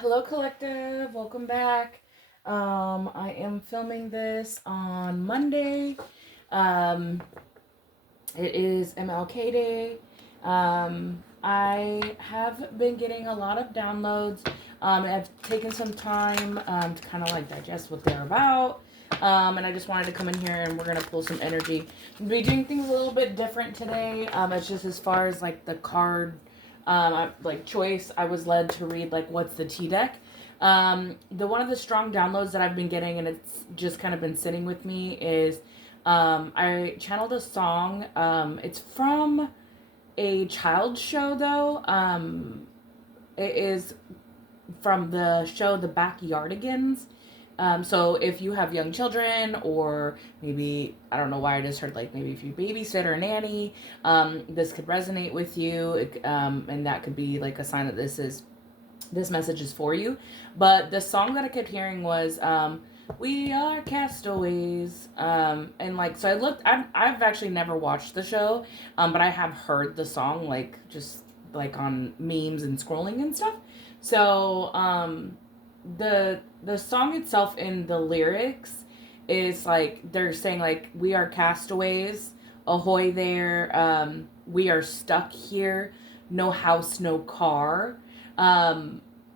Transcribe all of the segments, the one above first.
Hello, collective. Welcome back. I am filming this on Monday. Um, it is MLK Day. I have been getting a lot of downloads. I've taken some time to kind of like digest what they're about. And I just wanted to come in here and we're gonna pull some energy. We'll be doing things a little bit different today. It's just as far as like the card like choice, I was led to read like what's the T deck. The one of the strong downloads that I've been getting, and it's just kind of been sitting with me, is I channeled a song. It's from a child show though. It is from the show The Backyardigans. So if you have young children, or maybe, I don't know why I just heard like maybe if you babysit or nanny, this could resonate with you, and that could be like a sign that this message is for you. But the song that I kept hearing was "We Are Castaways," and like so I looked. I've actually never watched the show, but I have heard the song like just like on memes and scrolling and stuff. So the song itself in the lyrics is like they're saying like we are castaways, ahoy there, we are stuck here, no house, no car.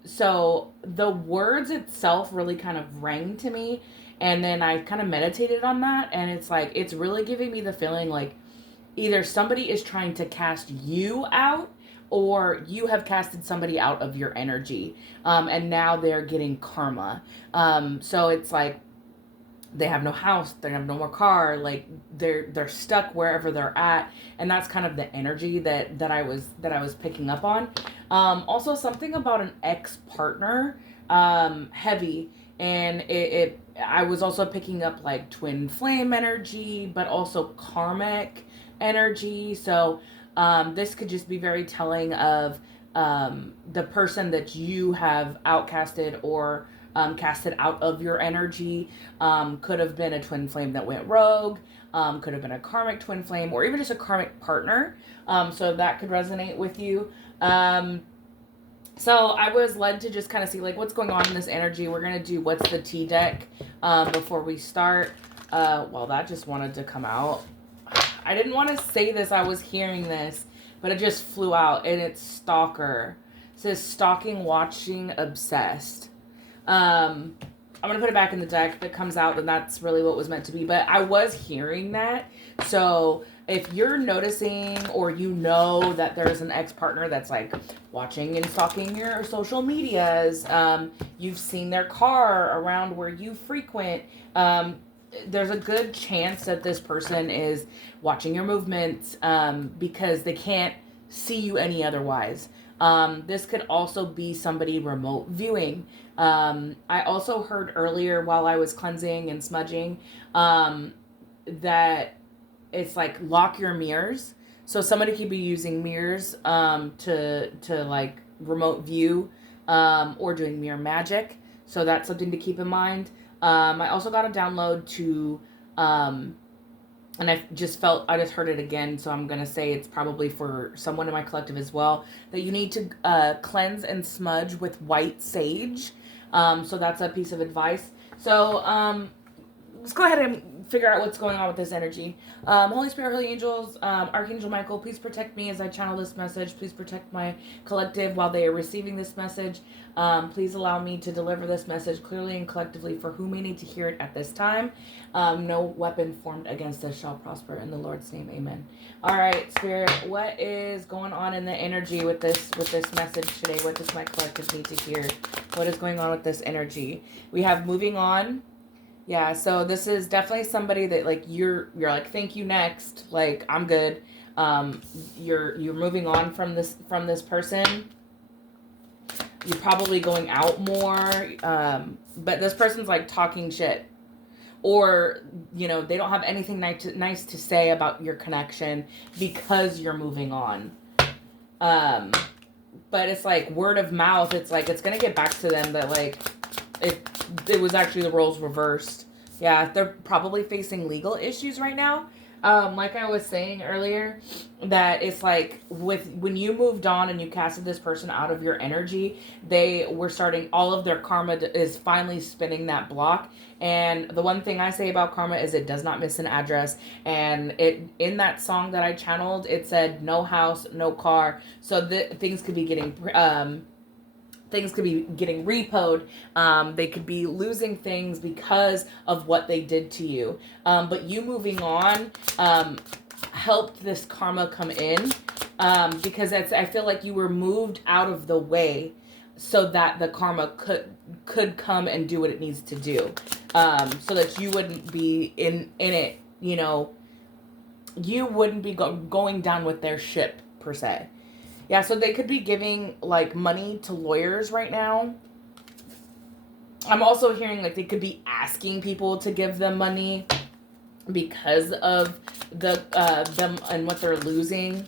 So the words itself really kind of rang to me, and then I kind of meditated on that, and it's like it's really giving me the feeling like either somebody is trying to cast you out, or you have casted somebody out of your energy, and now they're getting karma. So it's like they have no house, they have no more car, like they're stuck wherever they're at, and that's kind of the energy that I was picking up on. Also something about an ex partner, heavy, and it I was also picking up like twin flame energy, but also karmic energy. So this could just be very telling of the person that you have outcasted or casted out of your energy. Could have been a twin flame that went rogue, could have been a karmic twin flame, or even just a karmic partner. So that could resonate with you. So I was led to just kind of see like what's going on in this energy. We're gonna do what's the T deck before we start. Well, that just wanted to come out. I didn't want to say this. I was hearing this, but it just flew out, and it's Stalker. It says stalking, watching, obsessed. I'm gonna put it back in the deck. If it comes out, then that's really what was meant to be. But I was hearing that. So if you're noticing, or you know that there's an ex-partner that's like watching and stalking your social medias, you've seen their car around where you frequent, there's a good chance that this person is watching your movements, because they can't see you any otherwise. This could also be somebody remote viewing. I also heard earlier while I was cleansing and smudging, that it's like lock your mirrors. So somebody could be using mirrors to like remote view, or doing mirror magic. So that's something to keep in mind. I also got a download to, and I just heard it again, so I'm going to say it's probably for someone in my collective as well, that you need to cleanse and smudge with white sage. So that's a piece of advice. So let's go ahead and figure out what's going on with this energy. Holy Spirit, Holy Angels, Archangel Michael, please protect me as I channel this message. Please protect my collective while they are receiving this message. Please allow me to deliver this message clearly and collectively for who may need to hear it at this time. No weapon formed against us shall prosper. In the Lord's name, amen. All right, Spirit, what is going on in the energy with this message today? What does my collective need to hear? What is going on with this energy? We have moving on. Yeah, so this is definitely somebody that like you're like thank you next, like I'm good. You're moving on from this person. You're probably going out more, but this person's like talking shit, or they don't have anything nice to say about your connection because you're moving on. But it's like word of mouth. It's like it's gonna get back to them that like it was actually the roles reversed. Yeah, they're probably facing legal issues right now. Like I was saying earlier, that it's like with when you moved on and you casted this person out of your energy, they were starting all of their karma is finally spinning that block. And the one thing I say about karma is it does not miss an address. And it in that song that I channeled, it said no house, no car. So things could be getting repoed. They could be losing things because of what they did to you. But you moving on helped this karma come in, because I feel like you were moved out of the way so that the karma could come and do what it needs to do, so that you wouldn't be in it. You wouldn't be going down with their ship per se. Yeah, so they could be giving, like, money to lawyers right now. I'm also hearing, like, they could be asking people to give them money because of them and what they're losing.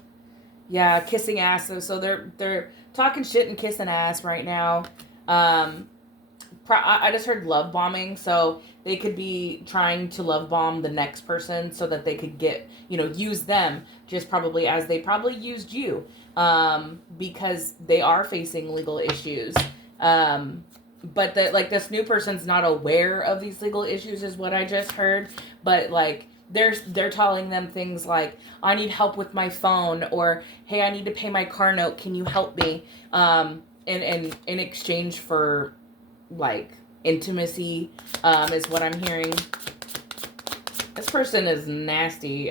Yeah, kissing ass. So they're talking shit and kissing ass right now. I just heard love bombing, so they could be trying to love bomb the next person so that they could get, use them just probably as they probably used you, because they are facing legal issues. But this new person's not aware of these legal issues is what I just heard. But like they're telling them things like, I need help with my phone, or hey, I need to pay my car note. Can you help me? In exchange for like intimacy, is what I'm hearing. This person is nasty.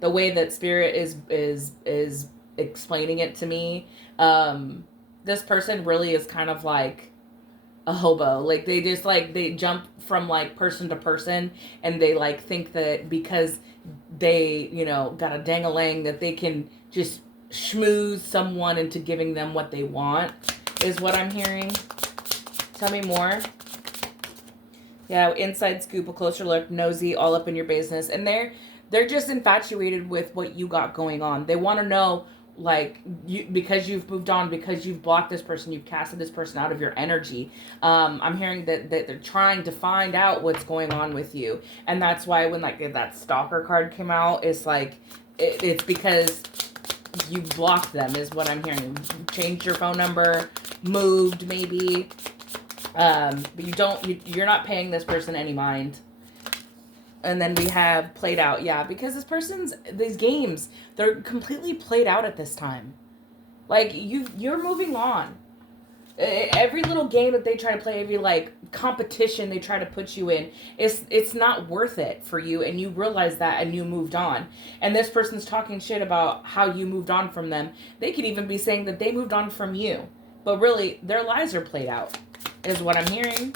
The way that spirit is explaining it to me, this person really is kind of like a hobo. Like they jump from like person to person, and they like think that because they got a dang-a-lang that they can just schmooze someone into giving them what they want, is what I'm hearing. Tell me more. Yeah, inside scoop, a closer look, nosy, all up in your business. And they're just infatuated with what you got going on. They want to know, like, because you've moved on, because you've blocked this person, you've casted this person out of your energy. I'm hearing that they're trying to find out what's going on with you. And that's why when like that stalker card came out, it's like, it's because you blocked them, is what I'm hearing. Changed your phone number, moved maybe. But you're not paying this person any mind. And then we have played out. Yeah, because these games, they're completely played out at this time. Like, you're moving on. Every little game that they try to play, every like competition they try to put you in, it's not worth it for you, and you realize that, and you moved on. And this person's talking shit about how you moved on from them. They could even be saying that they moved on from you, but really their lies are played out, is what I'm hearing.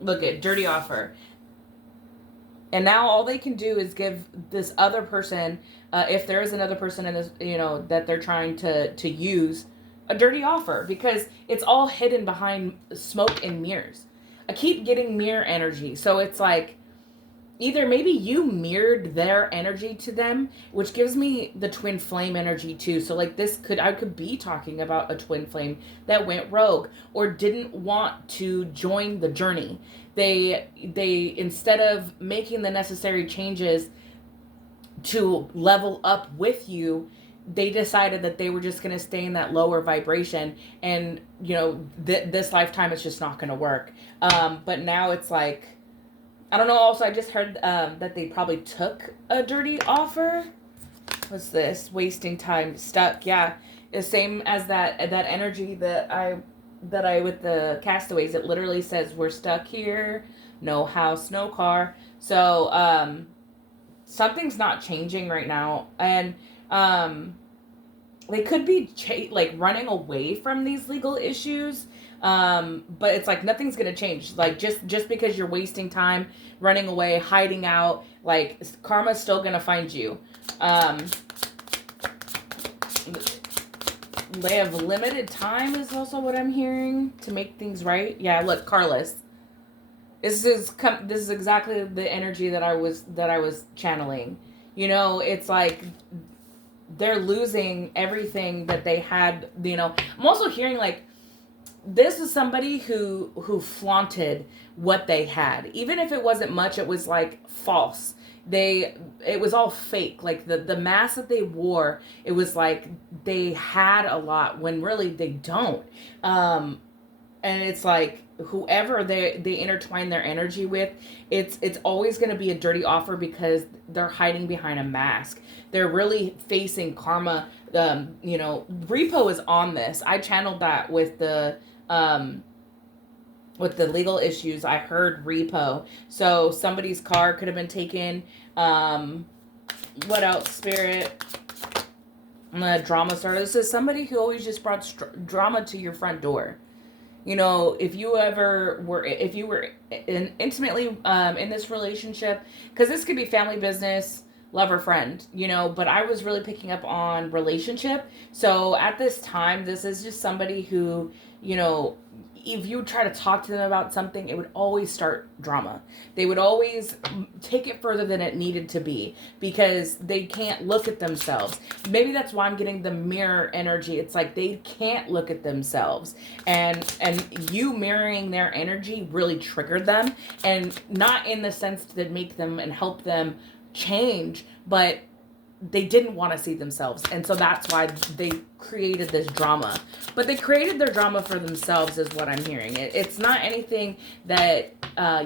Look at dirty offer. And now all they can do is give this other person, if there is another person in this, that they're trying to use, a dirty offer, because it's all hidden behind smoke and mirrors. I keep getting mirror energy. So it's like, either maybe you mirrored their energy to them, which gives me the twin flame energy too. So like I could be talking about a twin flame that went rogue or didn't want to join the journey. They instead of making the necessary changes to level up with you, they decided that they were just going to stay in that lower vibration, and this lifetime is just not going to work. But now it's like, I don't know. Also, I just heard that they probably took a dirty offer. What's this? Wasting time, stuck. Yeah, the same as that energy that I with the castaways. It literally says we're stuck here, no house, no car. So something's not changing right now, and they could be like running away from these legal issues. But it's like nothing's gonna change. Like just because you're wasting time, running away, hiding out, like karma's still gonna find you. They have limited time is also what I'm hearing to make things right. Yeah, look, Carlos. This is exactly the energy that I was channeling. It's like they're losing everything that they had. I'm also hearing like, this is somebody who flaunted what they had. Even if it wasn't much, it was like false. it was all fake. Like the mask that they wore, it was like they had a lot when really they don't. And it's like whoever they intertwine their energy with, it's always going to be a dirty offer because they're hiding behind a mask. They're really facing karma. Repo is on this. I channeled that with the legal issues. I heard repo. So somebody's car could have been taken. What else, Spirit? The drama starter. This is somebody who always just brought drama to your front door. If you were intimately in this relationship, because this could be family, business, lover, friend, but I was really picking up on relationship. So at this time, this is just somebody who, if you try to talk to them about something, it would always start drama. They would always take it further than it needed to be because they can't look at themselves. Maybe that's why I'm getting the mirror energy. It's like they can't look at themselves, and you mirroring their energy really triggered them, and not in the sense to make them and help them change, but they didn't want to see themselves, and so that's why they created this drama. But they created their drama for themselves is what I'm hearing. It's not anything that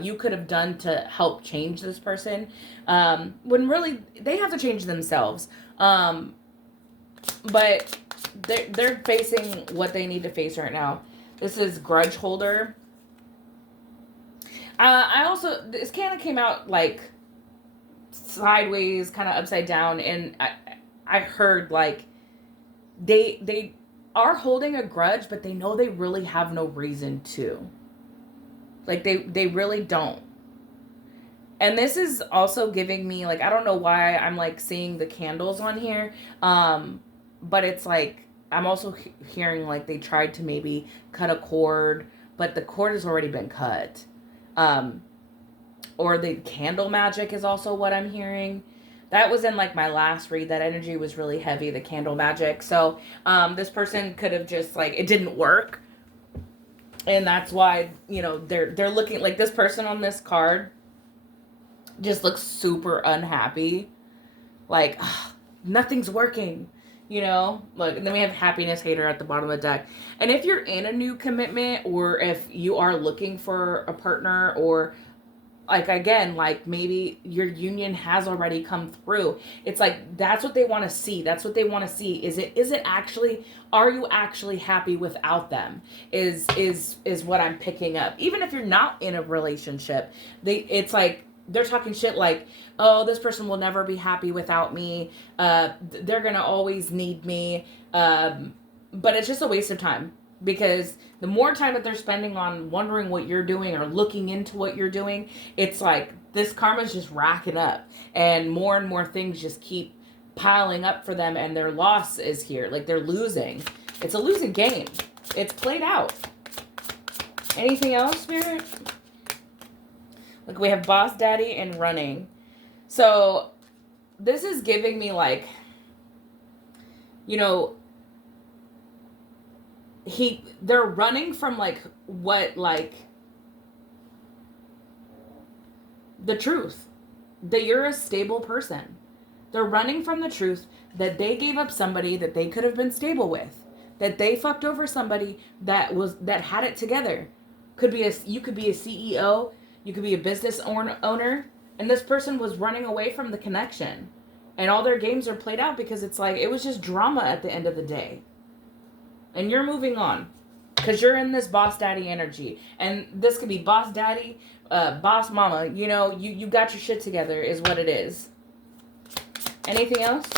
you could have done to help change this person, when really they have to change themselves. But they're facing what they need to face right now. This is grudge holder. This kind of came out like sideways, kind of upside down, and I heard like they are holding a grudge, but they know they really have no reason to. Like they really don't. And this is also giving me like, I don't know why I'm like seeing the candles on here, but it's like I'm also hearing like they tried to maybe cut a cord, but the cord has already been cut. Or the candle magic is also what I'm hearing. That was in like my last read. That energy was really heavy, the candle magic. So this person could have just like, it didn't work. And that's why, they're looking like this person on this card just looks super unhappy. Like, nothing's working, Look, and then we have happiness hater at the bottom of the deck. And if you're in a new commitment, or if you are looking for a partner, or like, again, like maybe your union has already come through. It's like, that's what they want to see. That's what they want to see. Is it actually, are you actually happy without them? Is what I'm picking up. Even if you're not in a relationship, it's like, they're talking shit like, oh, this person will never be happy without me. They're going to always need me. But it's just a waste of time. Because the more time that they're spending on wondering what you're doing or looking into what you're doing, it's like this karma is just racking up, and more things just keep piling up for them, and their loss is here. Like, they're losing. It's a losing game. It's played out. Anything else, Spirit? Look, we have boss daddy and running. So this is giving me like, they're running from like what, like the truth that you're a stable person. They're running from the truth that they gave up somebody that they could have been stable with, that they fucked over somebody that had it together. You could be a CEO, you could be a business owner, and this person was running away from the connection, and all their games are played out because it's like, it was just drama at the end of the day. And you're moving on because you're in this boss daddy energy. And this could be boss daddy, boss mama. You got your shit together is what it is. Anything else?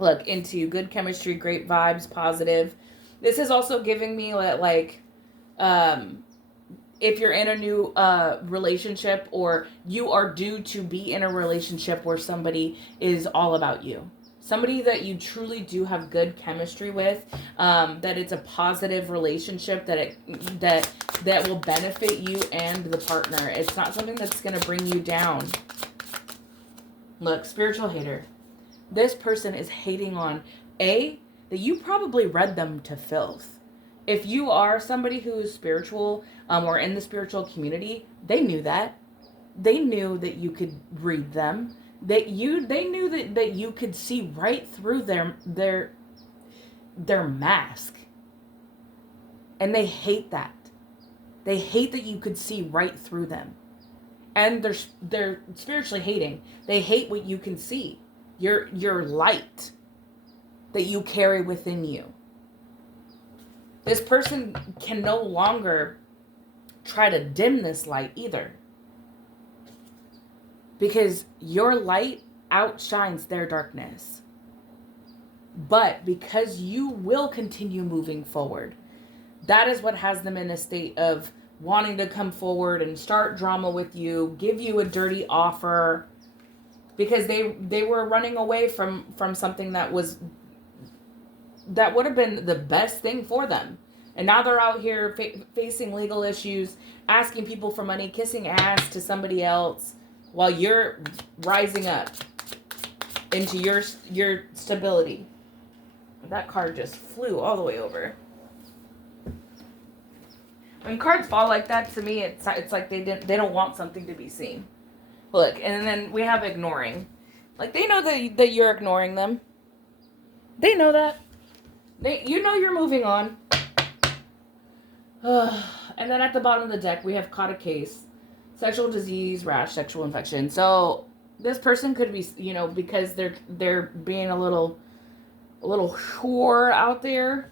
Look, into good chemistry, great vibes, positive. This is also giving me like, if you're in a new relationship, or you are due to be in a relationship where somebody is all about you. Somebody that you truly do have good chemistry with, that it's a positive relationship, that will benefit you and the partner. It's not something that's going to bring you down. Look, spiritual hater. This person is hating on, that you probably read them to filth. If you are somebody who is spiritual, or in the spiritual community, they knew that. they knew that you could read them. They knew that you could see right through their mask. And they hate that. They hate that you could see right through them. And they're spiritually hating. They hate what you can see. Your light that you carry within you. This person can no longer try to dim this light either. Because your light outshines their darkness. But because you will continue moving forward, that is what has them in a state of wanting to come forward and start drama with you, give you a dirty offer, because they were running away from something that would have been the best thing for them. And now they're out here facing legal issues, asking people for money, kissing ass to somebody else, while you're rising up into your stability. That card just flew all the way over. When cards fall like that, to me, it's like they don't want something to be seen. Look, and then we have ignoring. Like, they know that you're ignoring them. They know that. You know you're moving on. And then at the bottom of the deck, we have caught a case. Sexual disease, rash, sexual infection. So this person could be, because they're being a little whore out there,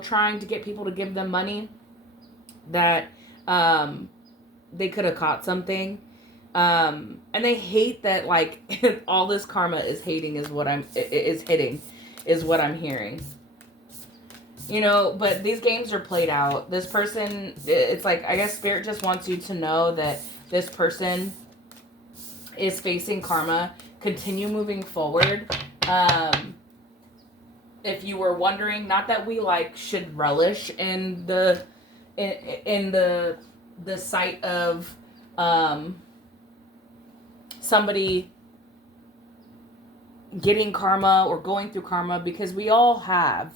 trying to get people to give them money, that they could have caught something. And they hate that, like, all this karma is hitting is what I'm hearing. But these games are played out. This person, it's like, I guess Spirit just wants you to know that this person is facing karma. Continue moving forward. If you were wondering, not that we should relish in the sight of somebody getting karma or going through karma, because we all have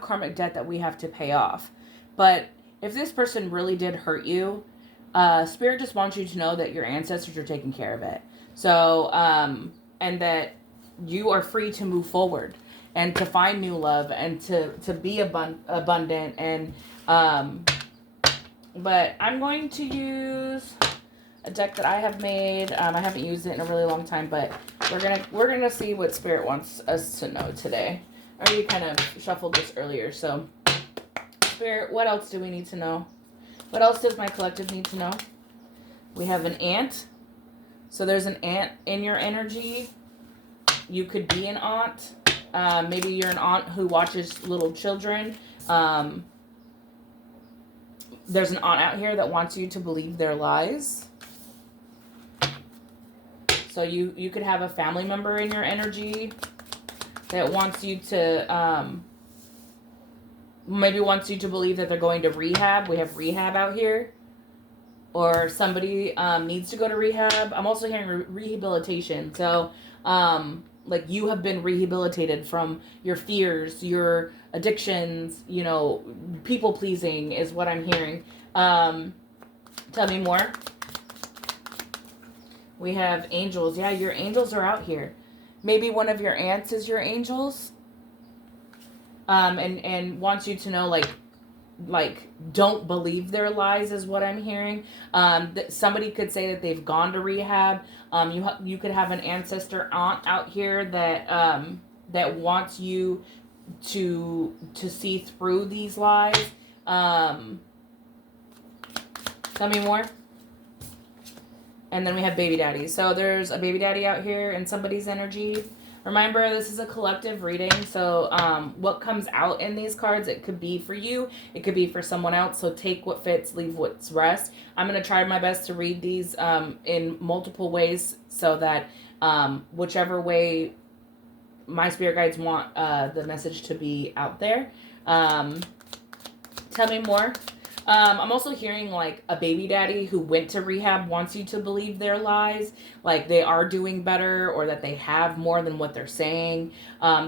karmic debt that we have to pay off. But if this person really did hurt you, Spirit just wants you to know that your ancestors are taking care of it. So, and that you are free to move forward and to find new love and to be abundant. And, but I'm going to use a deck that I have made. I haven't used it in a really long time, but we're gonna see what Spirit wants us to know today. I already kind of shuffled this earlier, so Spirit, what else do we need to know? What else does my collective need to know? We have an aunt. So there's an aunt in your energy. You could be an aunt. Maybe you're an aunt who watches little children. There's an aunt out here that wants you to believe their lies. So you could have a family member in your energy that wants you to, maybe wants you to believe that they're going to rehab. We have rehab out here. Or somebody needs to go to rehab. I'm also hearing rehabilitation. So, like, you have been rehabilitated from your fears, your addictions, people pleasing is what I'm hearing. Tell me more. We have angels. Yeah, your angels are out here. Maybe one of your aunts is your angels. And wants you to know, like don't believe their lies is what I'm hearing. Somebody could say that they've gone to rehab. You could have an ancestor aunt out here that wants you to see through these lies. Tell me more. And then we have baby daddy. So there's a baby daddy out here in somebody's energy. Remember, this is a collective reading, so what comes out in these cards, it could be for you, it could be for someone else, so take what fits, leave what's rest. I'm going to try my best to read these in multiple ways, so that whichever way my spirit guides want the message to be out there. Tell me more. I'm also hearing, like, a baby daddy who went to rehab wants you to believe their lies, like they are doing better or that they have more than what they're saying.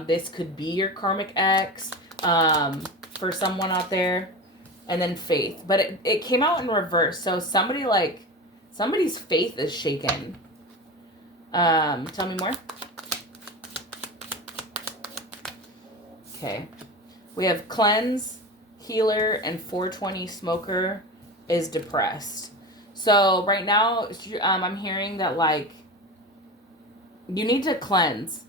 This could be your karmic ex for someone out there. And then faith. But it came out in reverse. So somebody Somebody's faith is shaken. Tell me more. Okay. We have cleanse, healer, and 420 smoker is depressed. So right now, I'm hearing that like you need to cleanse.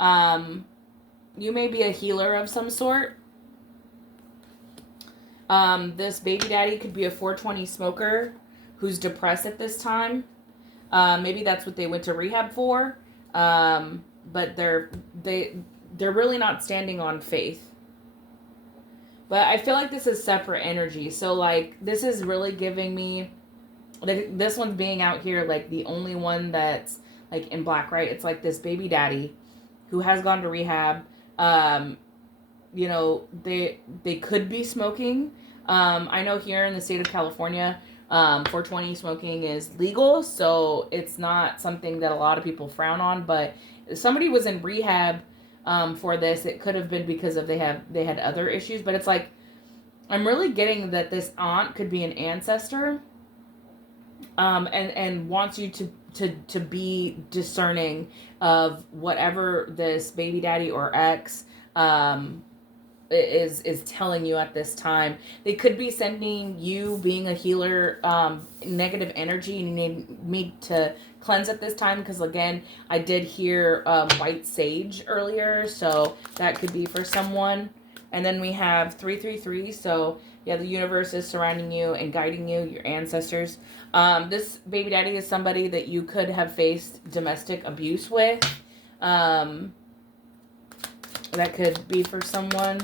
You may be a healer of some sort. This baby daddy could be a 420 smoker who's depressed at this time. Maybe that's what they went to rehab for. But they're really not standing on faith. But I feel like this is separate energy. So like this is really giving me like this one's being out here like the only one that's like in black, right? It's like this baby daddy who has gone to rehab. You know, they could be smoking. I know here in the state of California, 420 smoking is legal, so it's not something that a lot of people frown on. But if somebody was in rehab for this, it could have been because of they had other issues. But it's like I'm really getting that this aunt could be an ancestor, and wants you to be discerning of whatever this baby daddy or ex is telling you at this time. They could be sending you, being a healer, negative energy, and you need me to cleanse at this time, because again I did hear white sage earlier, so that could be for someone. And then we have 333, so yeah, the universe is surrounding you and guiding you, your ancestors. This baby daddy is somebody that you could have faced domestic abuse with. That could be for someone.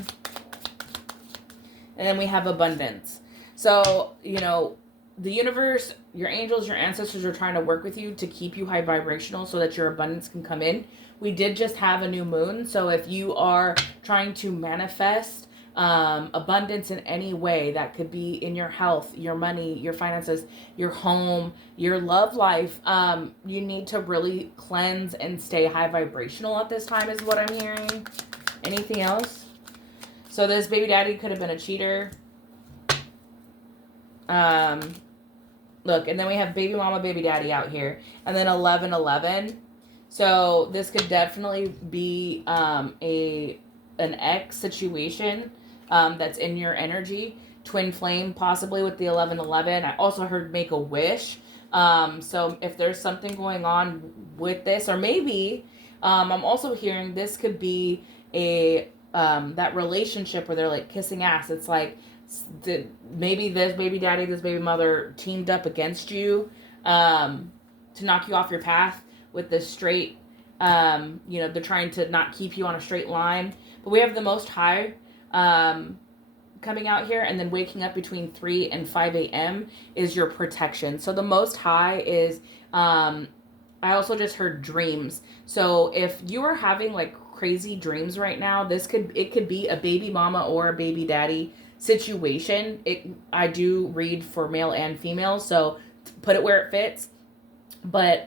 And then we have abundance. So, you know, the universe, your angels, your ancestors are trying to work with you to keep you high vibrational so that your abundance can come in. We did just have a new moon. So if you are trying to manifest abundance in any way, that could be in your health, your money, your finances, your home, your love life, you need to really cleanse and stay high vibrational at this time is what I'm hearing. Anything else? So this baby daddy could have been a cheater. Look, and then we have baby mama, baby daddy out here. And then 1111. So this could definitely be an ex situation that's in your energy. Twin flame, possibly with the 1111. I also heard make a wish. So if there's something going on with this, or maybe I'm also hearing this could be a that relationship where they're like kissing ass. It's like maybe this baby daddy, this baby mother teamed up against you to knock you off your path with this straight, you know, they're trying to not keep you on a straight line. But we have the Most High coming out here, and then waking up between 3 and 5 a.m. is your protection. So the Most High is, I also just heard dreams. So if you are having like crazy dreams right now, it could be a baby mama or a baby daddy situation. I do read for male and female, so put it where it fits. But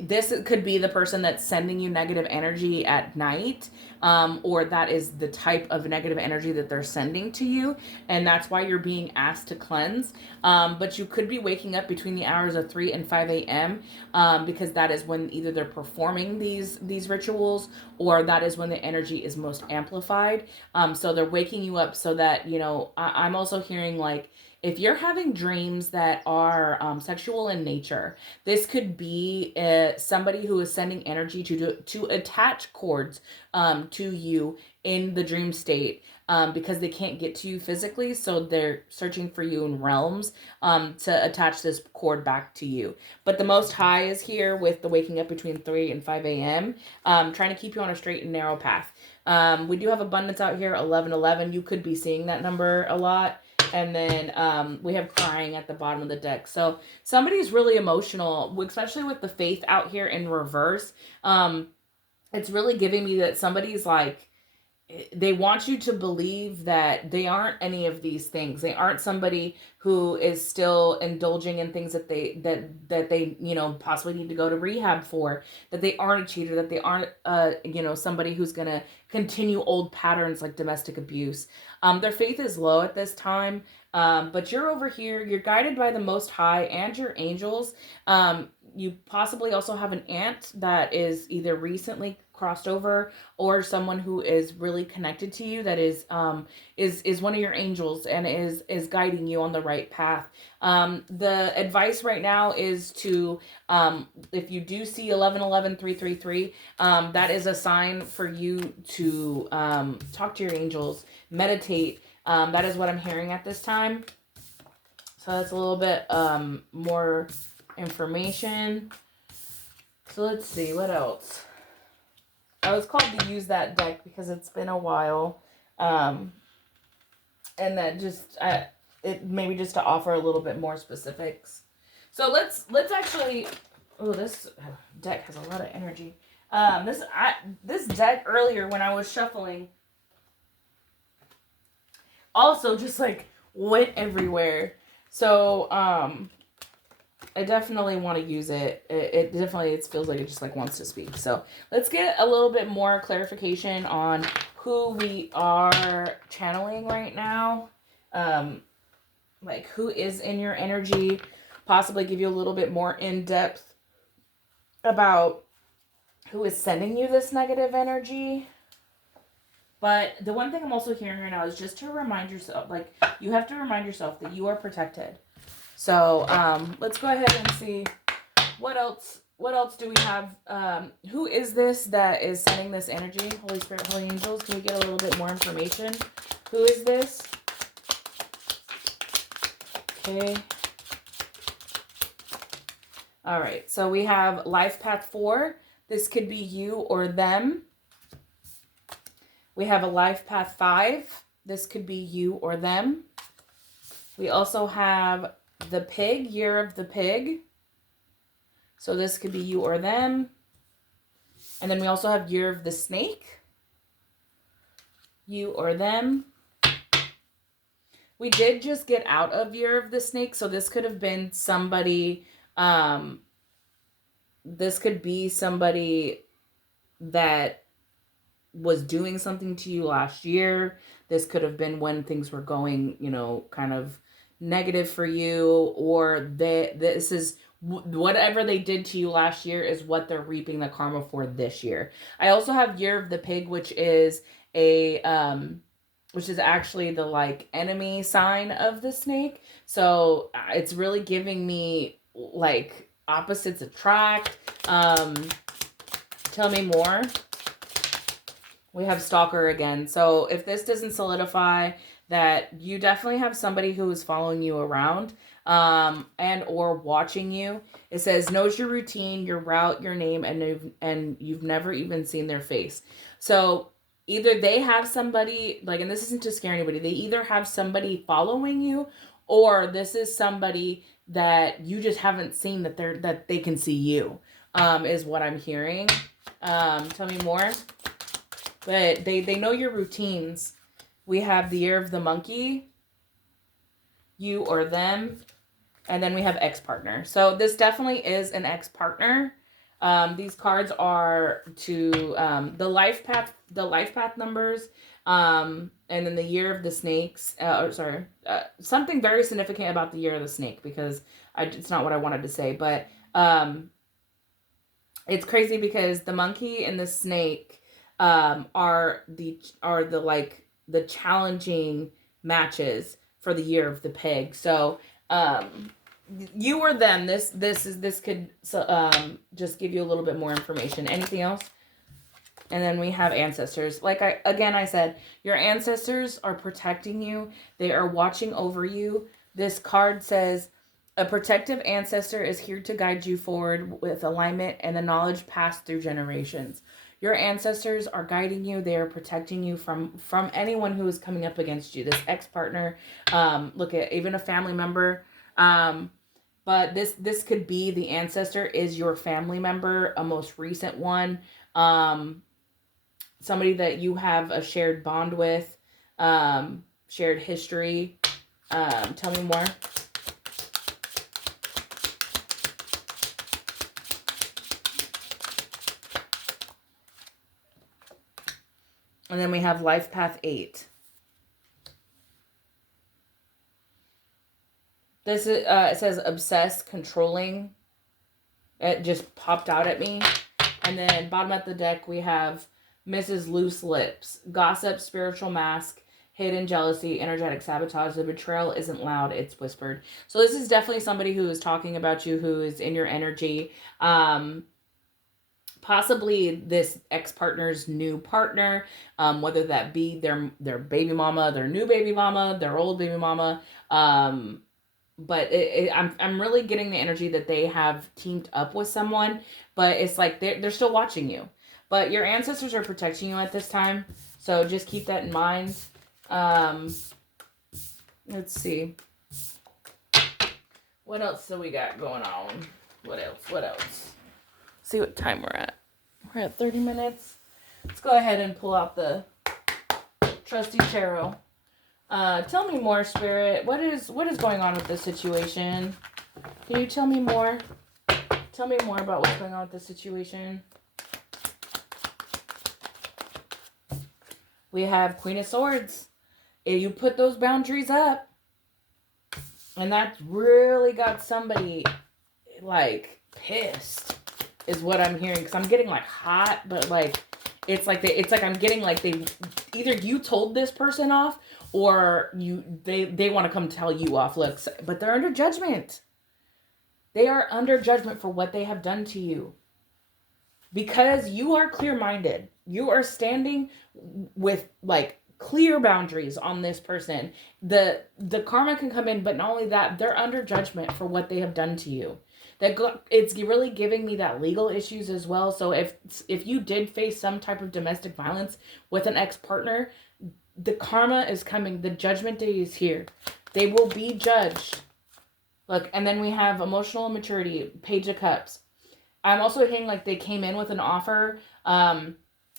this could be the person that's sending you negative energy at night, or that is the type of negative energy that they're sending to you, and that's why you're being asked to cleanse. But you could be waking up between the hours of 3 and 5 a.m. Because that is when either they're performing these rituals, or that is when the energy is most amplified. So they're waking you up so that, you know, I'm also hearing like, if you're having dreams that are sexual in nature, this could be somebody who is sending energy to attach cords to you in the dream state, because they can't get to you physically, so they're searching for you in realms to attach this cord back to you. But the Most High is here with the waking up between 3 and 5 a.m., trying to keep you on a straight and narrow path. We do have abundance out here, 1111. You could be seeing that number a lot. And then we have crying at the bottom of the deck. So somebody's really emotional, especially with the faith out here in reverse. It's really giving me that somebody's like they want you to believe that they aren't any of these things. They aren't somebody who is still indulging in things that they possibly need to go to rehab for, that they aren't a cheater, that they aren't somebody who's going to continue old patterns like domestic abuse. Their faith is low at this time. But you're over here, you're guided by the Most High and your angels. You possibly also have an aunt that is either recently crossed over, or someone who is really connected to you that is one of your angels and is guiding you on the right path. The advice right now is to, if you do see 1111-333, that is a sign for you to talk to your angels, meditate. That is what I'm hearing at this time. So that's a little bit more information. So let's see, what else? I was called to use that deck because it's been a while. And that just, it maybe just to offer a little bit more specifics. So let's actually, oh, this deck has a lot of energy. This deck earlier when I was shuffling also just like went everywhere. So, I definitely want to use it. It definitely, it feels like it just like wants to speak. So let's get a little bit more clarification on who we are channeling right now. Like who is in your energy, possibly give you a little bit more in depth about who is sending you this negative energy. But the one thing I'm also hearing right now is just to remind yourself, like you have to remind yourself that you are protected. So let's go ahead and see what else do we have. Who is this that is sending this energy? Holy Spirit, Holy Angels, can we get a little bit more information? Who is this? Okay. All right, so we have Life Path 4. This could be you or them. We have a Life Path 5. This could be you or them. We also have the Pig, Year of the Pig. So this could be you or them. And then we also have Year of the Snake. You or them. We did just get out of Year of the Snake, so this could have been somebody, this could be somebody that was doing something to you last year. This could have been when things were going, kind of negative for you, or this is whatever they did to you last year is what they're reaping the karma for this year. I also have Year of the Pig, which is actually the like enemy sign of the snake. So it's really giving me like opposites attract. Tell me more. We have Stalker again. So if this doesn't solidify that, you definitely have somebody who is following you around and or watching you. It says knows your routine, your route, your name, and you've never even seen their face. So either they have somebody, like, and this isn't to scare anybody, they either have somebody following you, or this is somebody that you just haven't seen that they can see you, is what I'm hearing. Tell me more. But they know your routines. We have the Year of the Monkey, you or them, and then we have ex-partner. So this definitely is an ex-partner. These cards are to the life path numbers, and then the Year of the Snakes. Something very significant about the Year of the Snake, because it's not what I wanted to say, but it's crazy because the monkey and the snake are the challenging matches for the Year of the Pig. So you or them, this could just give you a little bit more information. Anything else? And then we have ancestors. Like I said, your ancestors are protecting you. They are watching over you. This card says a protective ancestor is here to guide you forward with alignment and the knowledge passed through generations. Your ancestors are guiding you. They are protecting you from anyone who is coming up against you. This ex-partner, look at even a family member. But this could be the ancestor is your family member, a most recent one. somebody that you have a shared bond with, shared history. Tell me more. And then we have life path 8. This is, it says obsessed, controlling. It just popped out at me. And then bottom of the deck, we have Mrs. Loose Lips, gossip, spiritual mask, hidden jealousy, energetic sabotage. The betrayal isn't loud, it's whispered. So this is definitely somebody who is talking about you, who is in your energy. Possibly this ex-partner's new partner, whether that be their baby mama, their new baby mama, their old baby mama. But I'm really getting the energy that they have teamed up with someone, but it's like they're still watching you. But your ancestors are protecting you at this time, so just keep that in mind. Let's see. What else do we got going on? What else? See what time we're at. We're at 30 minutes. Let's go ahead and pull out the trusty tarot. Tell me more, Spirit. What is going on with this situation? Can you tell me more? Tell me more about what's going on with this situation. We have Queen of Swords. If you put those boundaries up, and that really got somebody like pissed, is what I'm hearing. Because I'm getting like hot, but like it's like I'm getting like they either you told this person off, or they want to come tell you off. Look, but they're under judgment. They are under judgment for what they have done to you. Because you are clear-minded. You are standing with like clear boundaries on this person. The karma can come in, but not only that, they're under judgment for what they have done to you. It's really giving me that legal issues as well. So if you did face some type of domestic violence with an ex-partner, the karma is coming. The judgment day is here. They will be judged. Look, and then we have emotional immaturity, Page of Cups. I'm also hearing like they came in with an offer that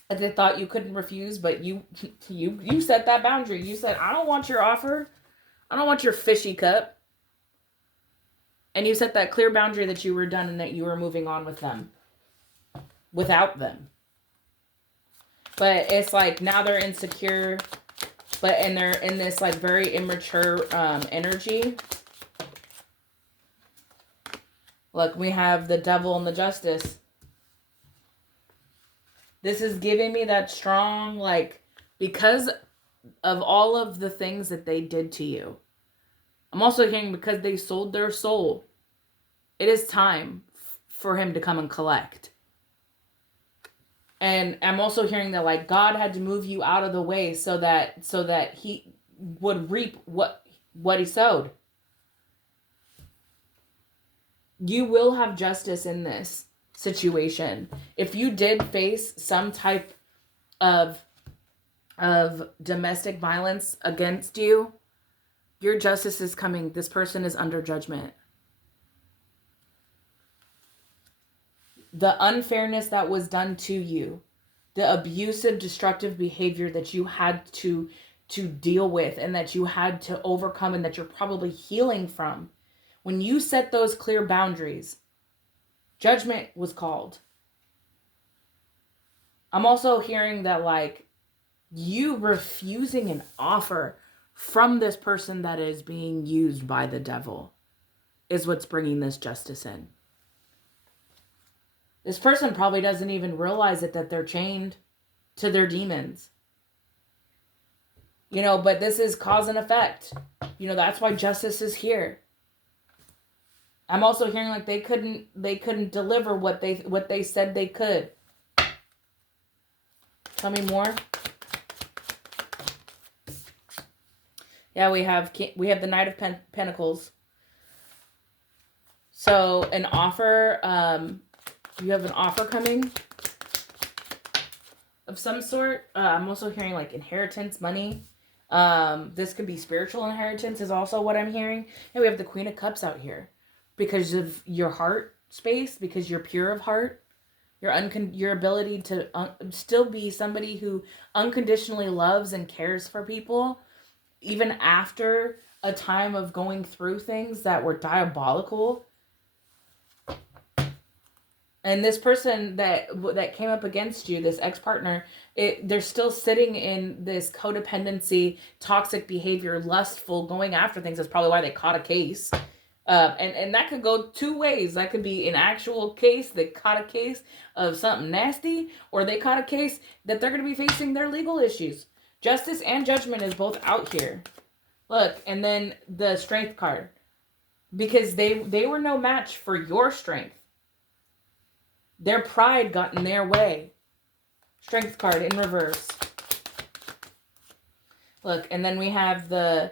they thought you couldn't refuse, but you set that boundary. You said, I don't want your offer. I don't want your fishy cup. And you set that clear boundary that you were done and that you were moving on with them. Without them. But it's like now they're insecure, and they're in this like very immature energy. Look, we have the Devil and the Justice. This is giving me that strong, like, because of all of the things that they did to you. I'm also hearing because they sold their soul. It is time for him to come and collect. And I'm also hearing that like God had to move you out of the way so that he would reap what he sowed. You will have justice in this situation. If you did face some type of domestic violence against you, your justice is coming. This person is under judgment. The unfairness that was done to you, the abusive, destructive behavior that you had to deal with and that you had to overcome and that you're probably healing from. When you set those clear boundaries, judgment was called. I'm also hearing that like you refusing an offer from this person that is being used by the devil is what's bringing this justice in. This person probably doesn't even realize it, that they're chained to their demons. But this is cause and effect. That's why justice is here. I'm also hearing like they couldn't deliver what they said they could. Tell me more. Yeah, we have the Knight of Pentacles. So an offer, you have an offer coming of some sort. I'm also hearing like inheritance, money. This could be spiritual inheritance is also what I'm hearing. And we have the Queen of Cups out here. Because of your heart space, because you're pure of heart, your ability to still be somebody who unconditionally loves and cares for people, even after a time of going through things that were diabolical. And this person that came up against you, this ex-partner, they're still sitting in this codependency, toxic behavior, lustful, going after things. That's probably why they caught a case. And that could go two ways. That could be an actual case. They caught a case of something nasty, or they caught a case that they're going to be facing their legal issues. Justice and judgment is both out here. Look, and then the strength card. Because they were no match for your strength. Their pride got in their way. Strength card in reverse. Look, and then we have the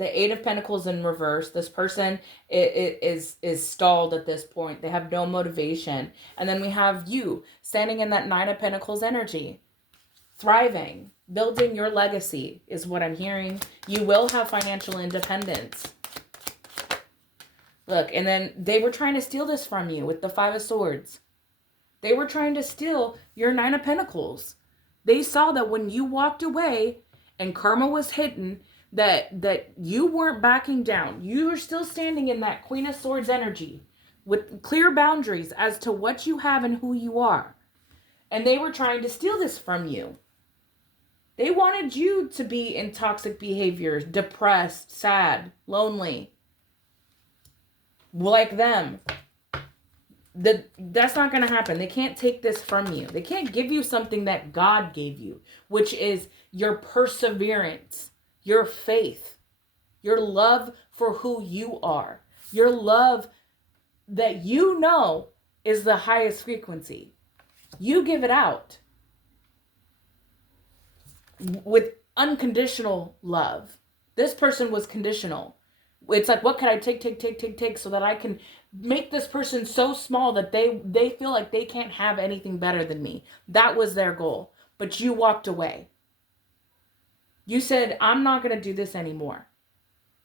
Eight of Pentacles in reverse. This person is stalled at this point. They have no motivation. And then we have you standing in that Nine of Pentacles energy. Thriving. Building your legacy is what I'm hearing. You will have financial independence. Look, and then they were trying to steal this from you with the Five of Swords. They were trying to steal your Nine of Pentacles. They saw that when you walked away and karma was hidden, that you weren't backing down. You were still standing in that Queen of Swords energy with clear boundaries as to what you have and who you are. And they were trying to steal this from you. They wanted you to be in toxic behaviors, depressed, sad, lonely. Like them. That's not going to happen. They can't take this from you. They can't give you something that God gave you, which is your perseverance, your faith, your love for who you are, your love that you know is the highest frequency. You give it out with unconditional love. This person was conditional. It's like, what can I take so that I can make this person so small that they feel like they can't have anything better than me. That was their goal. But you walked away. You said, I'm not going to do this anymore.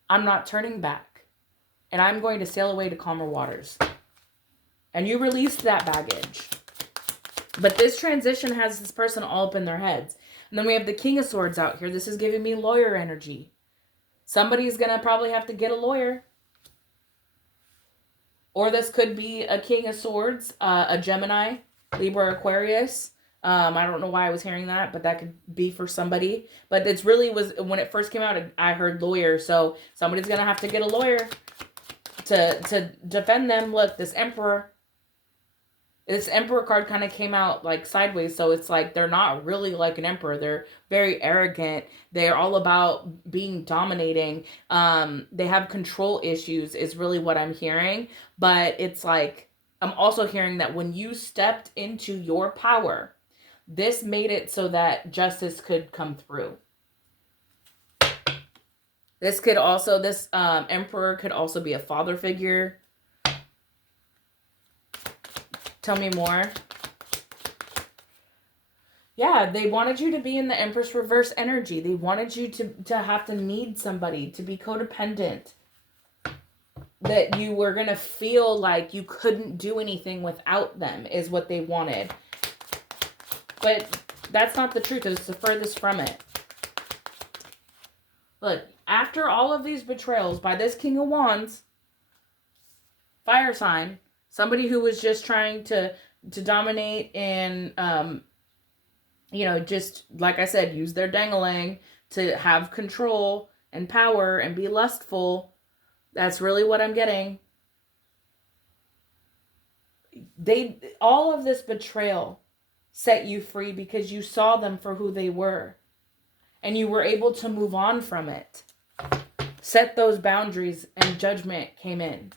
I'm not turning back. And I'm going to sail away to calmer waters. And you released that baggage. But this transition has this person all up in their heads. And then we have the King of Swords out here. This is giving me lawyer energy. Somebody's going to probably have to get a lawyer. Or this could be a King of Swords, a Gemini, Libra, Aquarius. I don't know why I was hearing that, but that could be for somebody. But it's really was, when it first came out, I heard lawyer. So somebody's going to have to get a lawyer to defend them. Look, this Emperor card kind of came out like sideways. So it's like they're not really like an emperor. They're very arrogant. They're all about being dominating. They have control issues is really what I'm hearing. But it's like, I'm also hearing that when you stepped into your power, this made it so that justice could come through. This could also, this emperor could also be a father figure. Tell me more. Yeah, they wanted you to be in the Empress reverse energy. They wanted you to have to need somebody, to be codependent. That you were going to feel like you couldn't do anything without them is what they wanted. But that's not the truth. It's the furthest from it. Look, after all of these betrayals by this King of Wands, fire sign, somebody who was just trying to dominate and, just, like I said, use their dangling to have control and power and be lustful. That's really what I'm getting. All of this betrayal set you free because you saw them for who they were. And you were able to move on from it. Set those boundaries and judgment came in.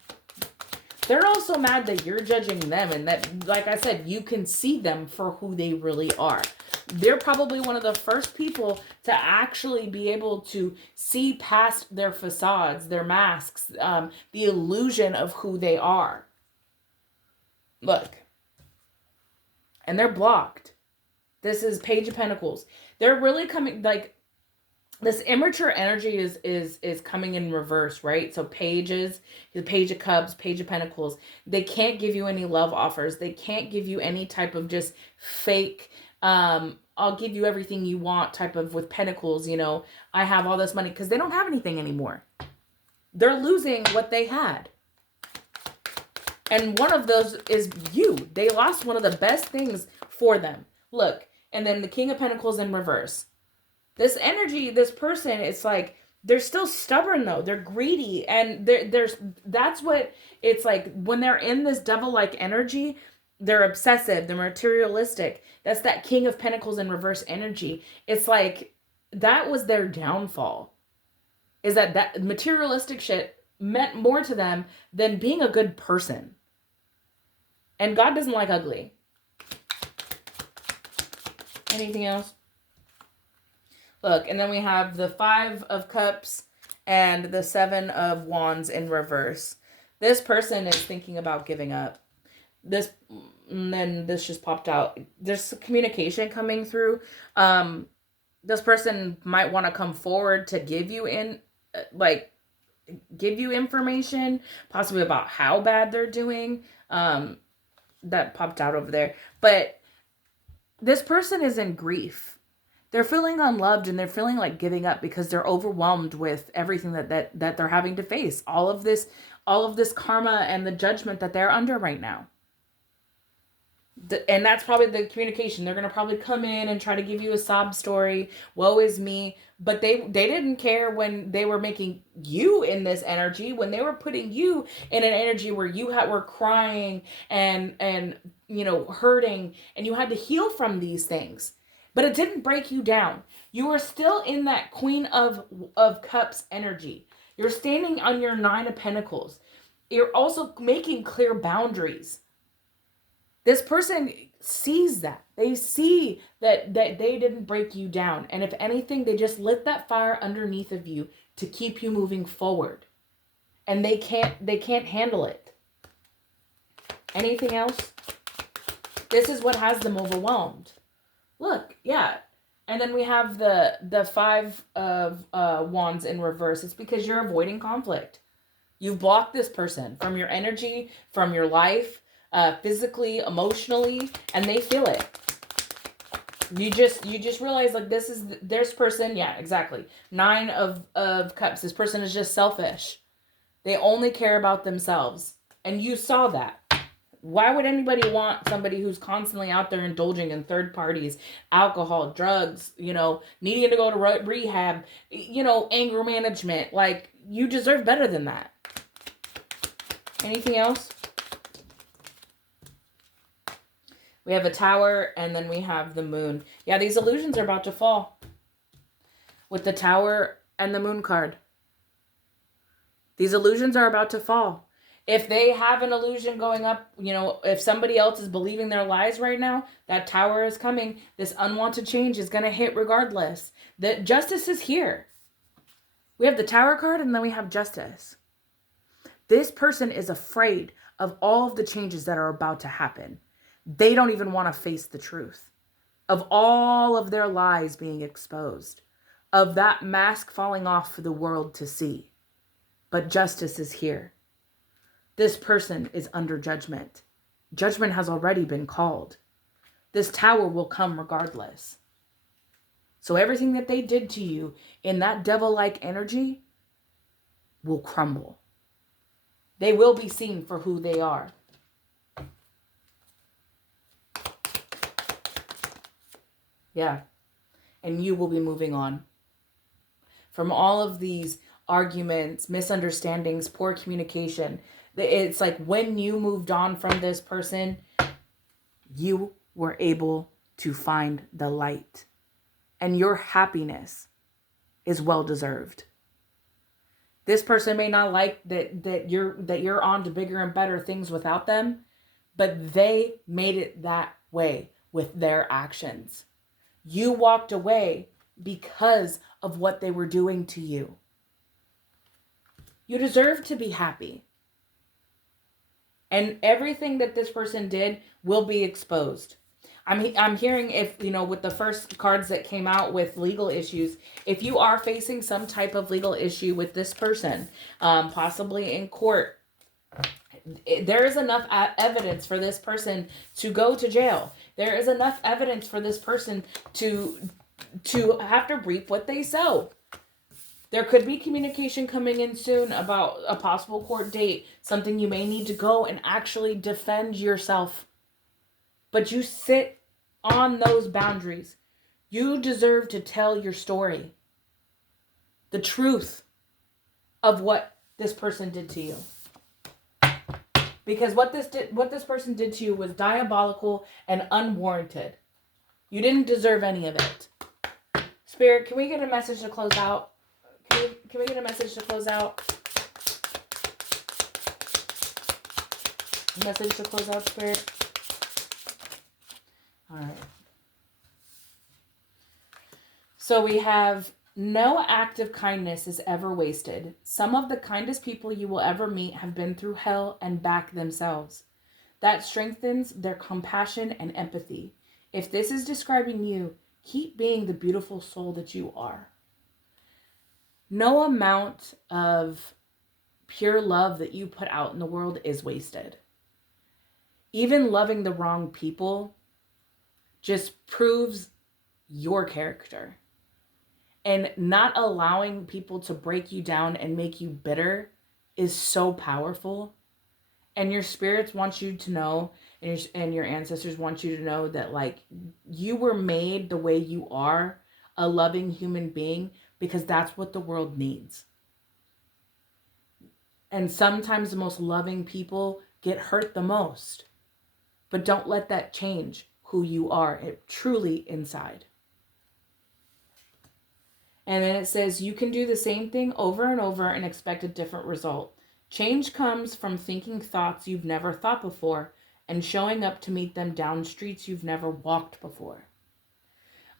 They're also mad that you're judging them and that, like I said, you can see them for who they really are. They're probably one of the first people to actually be able to see past their facades, their masks, the illusion of who they are. Look. And they're blocked. This is Page of Pentacles. They're really coming, like, this immature energy is coming in reverse, right? So pages, the page of cups, page of pentacles, they can't give you any love offers. They can't give you any type of just fake I'll give you everything you want type of, with pentacles, you know, I have all this money, because they don't have anything anymore. They're losing what they had. And one of those is you. They lost one of the best things for them. Look, and then the King of Pentacles in reverse. This energy, this person, it's like, they're still stubborn though. They're greedy. And that's what it's like when they're in this devil-like energy. They're obsessive. They're materialistic. That's that King of Pentacles in reverse energy. It's like, that was their downfall. Is that materialistic shit meant more to them than being a good person. And God doesn't like ugly. Anything else? Look, and then we have the 5 of Cups and the 7 of Wands in reverse. This person is thinking about giving up. And then this just popped out. There's communication coming through. This person might want to come forward to give you information, possibly about how bad they're doing. That popped out over there. But this person is in grief. They're feeling unloved, and they're feeling like giving up because they're overwhelmed with everything that they're having to face. All of this karma and the judgment that they're under right now. And that's probably the communication. They're going to probably come in and try to give you a sob story. Woe is me. But they didn't care when they were making you in this energy, when they were putting you in an energy where you were crying and you know, hurting, and you had to heal from these things. But it didn't break you down. You were still in that Queen of Cups energy. You're standing on your 9 of Pentacles. You're also making clear boundaries. This person sees that. They see that they didn't break you down. And if anything, they just lit that fire underneath of you to keep you moving forward. And they can't handle it. Anything else? This is what has them overwhelmed. Look, yeah. And then we have the 5 of Wands in reverse. It's because you're avoiding conflict. You've blocked this person from your energy, from your life, physically, emotionally, and they feel it. You just realize, like, this person, yeah, exactly. 9 of Cups. This person is just selfish. They only care about themselves. And you saw that. Why would anybody want somebody who's constantly out there indulging in third parties, alcohol, drugs, you know, needing to go to rehab, you know, anger management? Like, you deserve better than that. Anything else? We have a Tower, and then we have the Moon. Yeah, these illusions are about to fall. With the Tower and the Moon card. These illusions are about to fall. If they have an illusion going up, you know, if somebody else is believing their lies right now, that Tower is coming. This unwanted change is going to hit regardless. The Justice is here. We have the Tower card, and then we have Justice. This person is afraid of all of the changes that are about to happen. They don't even want to face the truth of all of their lies being exposed, of that mask falling off for the world to see. But Justice is here. This person is under judgment. Judgment has already been called. This Tower will come regardless. So everything that they did to you in that devil-like energy will crumble. They will be seen for who they are. Yeah. And you will be moving on from all of these arguments, misunderstandings, poor communication. It's like when you moved on from this person, you were able to find the light. And your happiness is well deserved. This person may not like that you're on to bigger and better things without them, but they made it that way with their actions. You walked away because of what they were doing to you. You deserve to be happy. And everything that this person did will be exposed. I'm hearing, if with the first cards that came out with legal issues, if you are facing some type of legal issue with this person, possibly in court, there is enough evidence for this person to go to jail. There is enough evidence for this person to have to reap what they sow. There could be communication coming in soon about a possible court date, something you may need to go and actually defend yourself. But you sit on those boundaries. You deserve to tell your story, the truth of what this person did to you. Because what this person did to you was diabolical and unwarranted. You didn't deserve any of it. Spirit, can we get a message to close out? Can we get a message to close out? Message to close out, Spirit. All right. So we have, no act of kindness is ever wasted. Some of the kindest people you will ever meet have been through hell and back themselves. That strengthens their compassion and empathy. If this is describing you, keep being the beautiful soul that you are. No amount of pure love that you put out in the world is wasted. Even loving the wrong people just proves your character. And not allowing people to break you down and make you bitter is so powerful. And your spirits want you to know, and your ancestors want you to know that, like, you were made the way you are, a loving human being, because that's what the world needs. And sometimes the most loving people get hurt the most. But don't let that change who you are truly inside. And then it says, you can do the same thing over and over and expect a different result. Change comes from thinking thoughts you've never thought before and showing up to meet them down streets you've never walked before.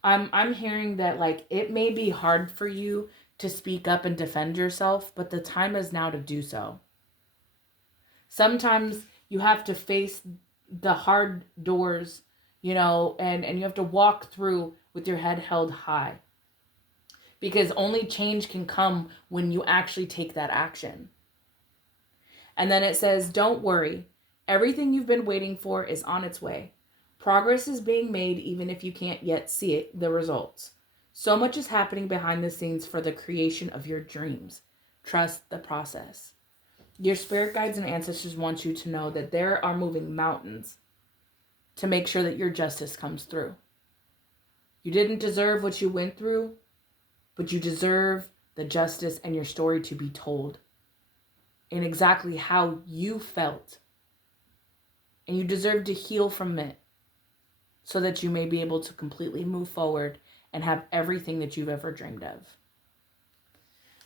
I'm hearing that, like, it may be hard for you to speak up and defend yourself, but the time is now to do so. Sometimes you have to face the hard doors, and you have to walk through with your head held high. Because only change can come when you actually take that action. And then it says, don't worry. Everything you've been waiting for is on its way. Progress is being made even if you can't yet see it, the results. So much is happening behind the scenes for the creation of your dreams. Trust the process. Your spirit guides and ancestors want you to know that there are moving mountains to make sure that your justice comes through. You didn't deserve what you went through, but you deserve the justice and your story to be told in exactly how you felt. And you deserve to heal from it so that you may be able to completely move forward and have everything that you've ever dreamed of.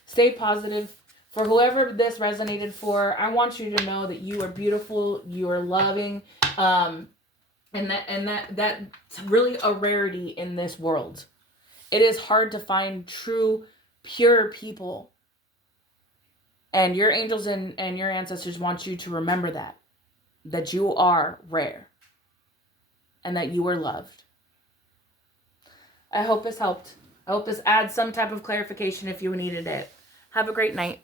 Stay positive. For whoever this resonated for, I want you to know that you are beautiful, you are loving, and that's really a rarity in this world. It is hard to find true, pure people. And your angels and your ancestors want you to remember that you are rare and that you are loved. I hope this helped. I hope this adds some type of clarification if you needed it. Have a great night.